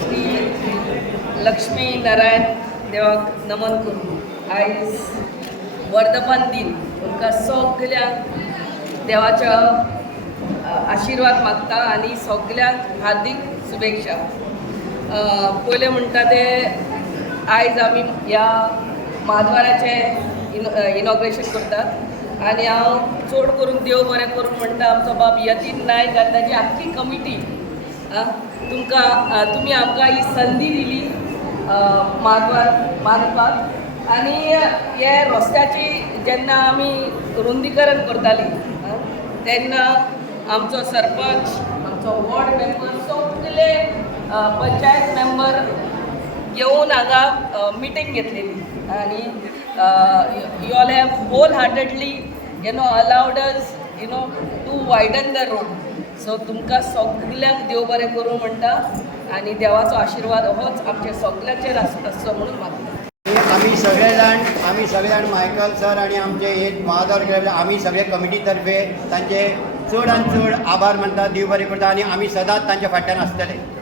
श्री लक्ष्मी नारायण देवाक नमन करून आयज वर्धापन दिन तुमकां सगळ्यांक देवाच्या आशिर्वाद मागता आनी सगळ्यांक हार्दिक शुभेच्छा। पयलें म्हणटा ते आयज आमी ह्या महाद्वाराचें इनॉग्रेशन करतात आनी हांव चड करून देव बरें करून म्हणटा आमचो बाब यतीन नायक आनी ताची आख्खी कमिटी तुमी आमकां ही संदी दिली महाद्वार बांदपाक आनी हे रस्त्याची जेन्ना आमी रुंदीकरण करतालीं तेन्ना आमचो सरपंच आमचो वॉर्ड मेंबर सगळे पंचायत मेंबर येवन हांगा मिटींग घेतलेली आनी you all have wholeheartedly allowed us to widen the road. So तुमकां सगळ्यांक देव बरें करूं म्हणटा आनी देवाचो आशिर्वाद होच आमचे सगळ्यांचेर आसचो म्हणून मागता। आमी सगळे जाण मायकल सर आनी आमचे एक महाद्वार आमी सगळे कमिटी तर्फे तांचे चड आनी चड आभार मानता, देव बरें करता आनी आमी सदांच तांच्या फाटल्यान आसतले।